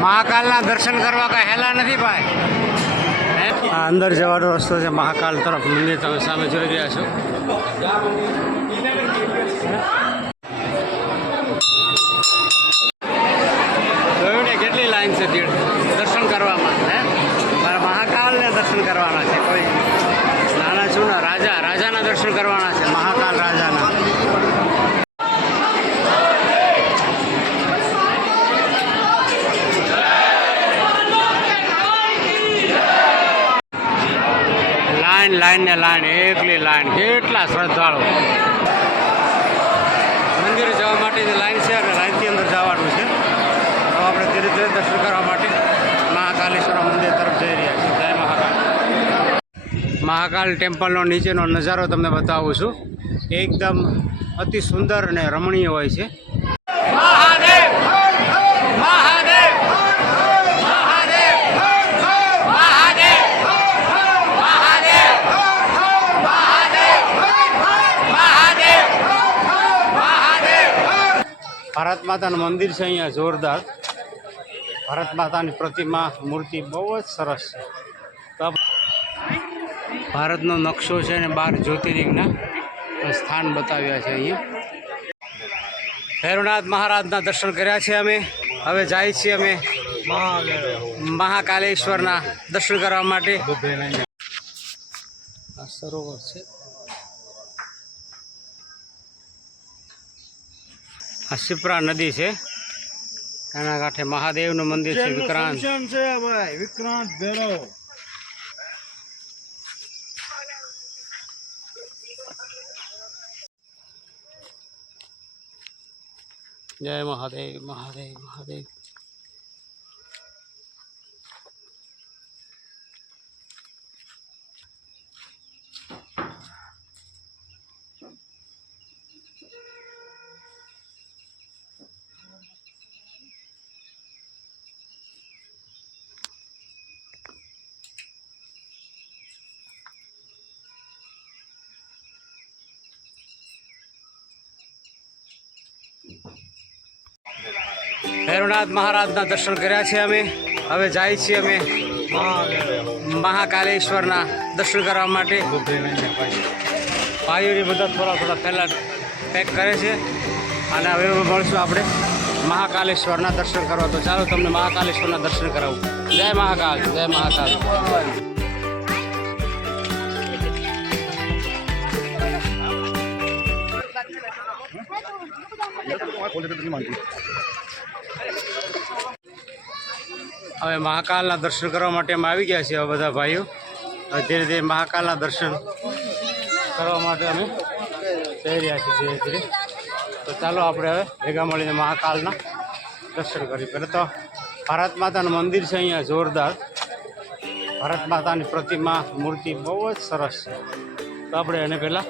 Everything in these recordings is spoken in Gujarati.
મહાકાલના દર્શન કરવા કાંઈ હેલા નથી ભાઈ? આ અંદર જવાનો રસ્તો છે મહાકાલ તરફ. મંદિર તમે સામે જોઈ રહ્યા છો. જોયું ને કેટલી લાઈન છે દર્શન કરવામાં, હે? મારા મહાકાલને દર્શન કરવાના છે કોઈ. નાના છું રાજા, રાજાના દર્શન કરવાના છે, મહાકાલ રાજાના. લાઈન લાઈન ને લાઈન, એકલી લાઈન. કેટલા શ્રદ્ધાળુ. મંદિરે જવા માટેની લાઈન છે અને લાઈનથી અંદર જવાનું છે. તો આપણે ધીરે ધીરે દર્શન કરવા માટે મહાકાલેશ્વર મંદિર તરફ જઈ રહ્યા છીએ. જય મહાકાલ. મહાકાલ ટેમ્પલનો નીચેનો નજારો તમને બતાવું છું. એકદમ અતિ સુંદર અને રમણીય હોય છે મહાદેવ મહાદેવ મહાદેવ મહાદેવ મહાદેવ મહાદેવ મહાદેવ ભારત માતાનું મંદિર છે અહીંયા જોરદાર. ભારત માતાની પ્રતિમા, મૂર્તિ બહુ જ સરસ છે. ભારતનો નકશો છે અને બાર જ્યોતિર્લિંગના સ્થાન બતાવ્યા છે અહીંયા. ભૈરવનાથ મહારાજના દર્શન કર્યા છે અમે. હવે જાય છીએ અમે મહાકાલેશ્વરના દર્શન કરવા માટે. સરોવર છે. આ શિપ્રા નદી છે. એના કાંઠે મહાદેવનું મંદિર છે વિક્રાંત. છે ભાઈ વિક્રાંત ભેરવ. જય મહાદેવ મહાદેવ મહાદેવ. ભૈરવનાથ મહારાજના દર્શન કર્યા છે અમે. હવે જાય છીએ અમે મહાકાલેશ્વરના દર્શન કરવા માટે. ભાઈઓની બધા થોડા થોડા પહેલાં પેક કરે છે. અને હવે મળશું આપણે મહાકાલેશ્વરના દર્શન કરવા. તો ચાલો તમને મહાકાલેશ્વરના દર્શન કરાવું. જય મહાકાલ જય મહાકાલ. હવે મહાકાલના દર્શન કરવા માટે અમે આવી ગયા છીએ બધા ભાઈઓ. ધીરે ધીરે મહાકાલના દર્શન કરવા માટે અમે જઈ રહ્યા છીએ ધીરે ધીરે. તો ચાલો આપણે હવે ભેગા મળીને મહાકાલના દર્શન કરીએ. પહેલાં તો ભારત માતાનું મંદિર છે અહીંયા જોરદાર. ભારત માતાની પ્રતિમા, મૂર્તિ બહુ જ સરસ છે. તો આપણે એને પહેલાં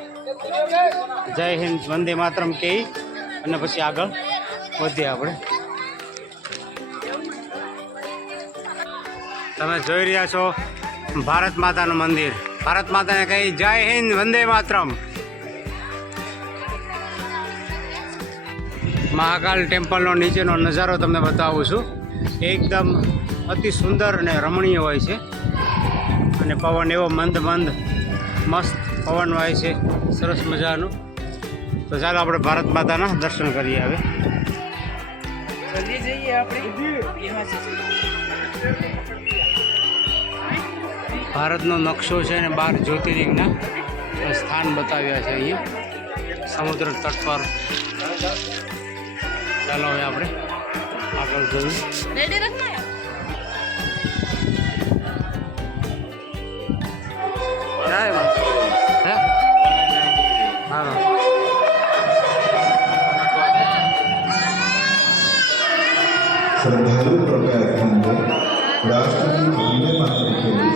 જય હિન્દ, વંદે માતરમ કહી અને પછી આગળ વધીએ આપણે. તમે જોઈ રહ્યા છો ભારત માતાનું મંદિર. ભારત માતાને કહી જય હિન્દ વંદે માતરમ. મહાકાલ ટેમ્પલનો નીચેનો નજારો તમને બતાવું છું. એકદમ અતિ સુંદર અને રમણીય હોય છે. અને પવન એવો મંદ મંદ મસ્ત પવન હોય છે. સરસ મજાનું. તો ચાલો આપણે ભારત માતાના દર્શન કરીએ હવે. જઈએ આપણે. ભારતનો નકશો છે અને બાર જ્યોતિર્લિંગના સ્થાન બતાવ્યા છે અહીંયા. સમુદ્ર તટ પર. ચાલો હવે આપણે આગળ જોયું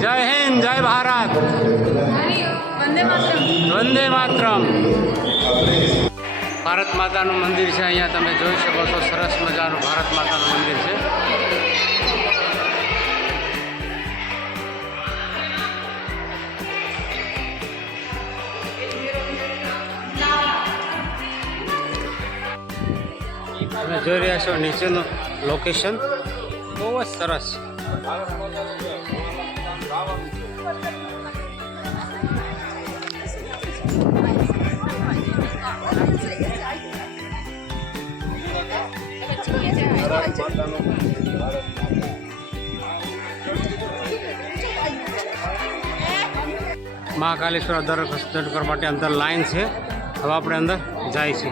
જય હિન્દ જય ભારત વંદે માતરમ ભારત માતાનું મંદિર છે, અહીંયા તમે જોઈ શકો છો, સરસ મજાનું ભારત માતાનું મંદિર છે. તમે જોઈ રહ્યા છો નીચેનું લોકેશન બહુ જ સરસ છે. મહાકાલેશ્વર દર દર્શન કરવા માટે અંદર લાઈન છે. હવે આપણે અંદર જાય છે.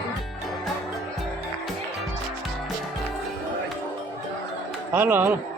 હાલો હાલો.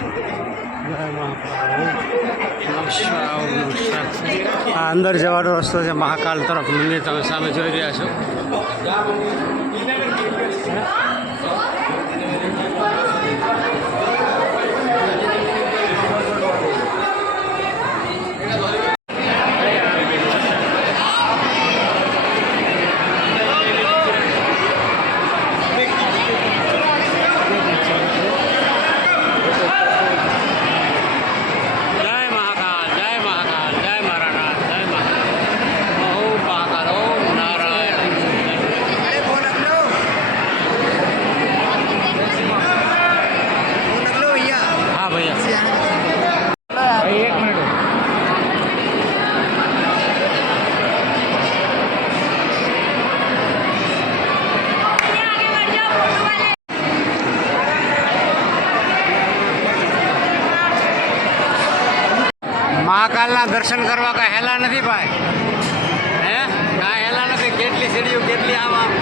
આ અંદર જવાનો રસ્તો છે મહાકાલ તરફ. મંદિર તમે સામે જોઈ રહ્યા છો. ભાઈ. એક મિનિટ મહાકાલના દર્શન કરવા કાંઈ હેલા નથી ભાઈ? હે? કાંઈ હેલા નથી? કેટલી સીડીઓ, કેટલી આવા?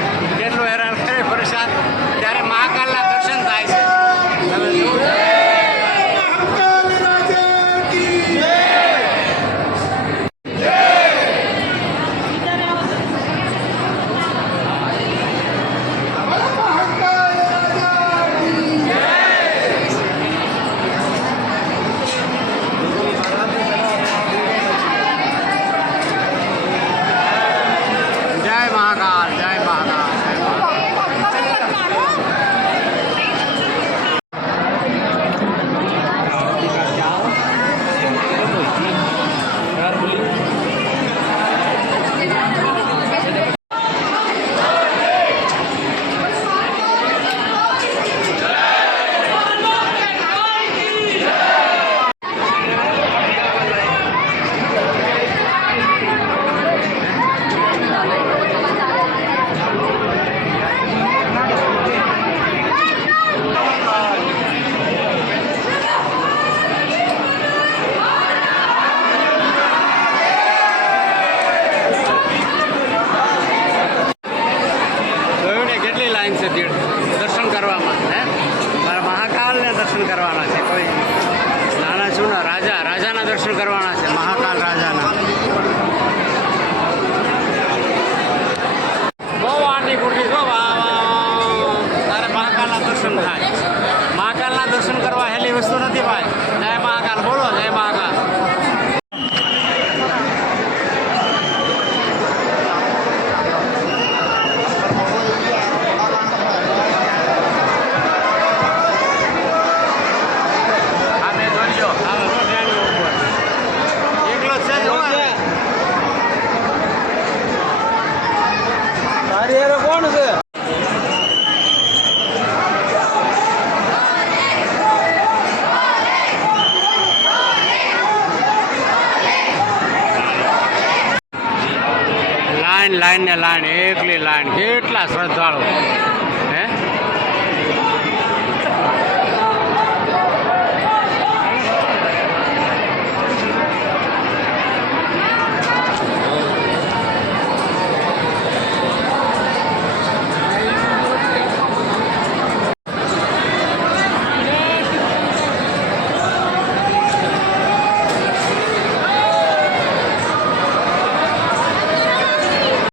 કરવાનું લાઈન લાઈન ને લાઈન એકલી લાઈન. કેટલા શ્રદ્ધાળુ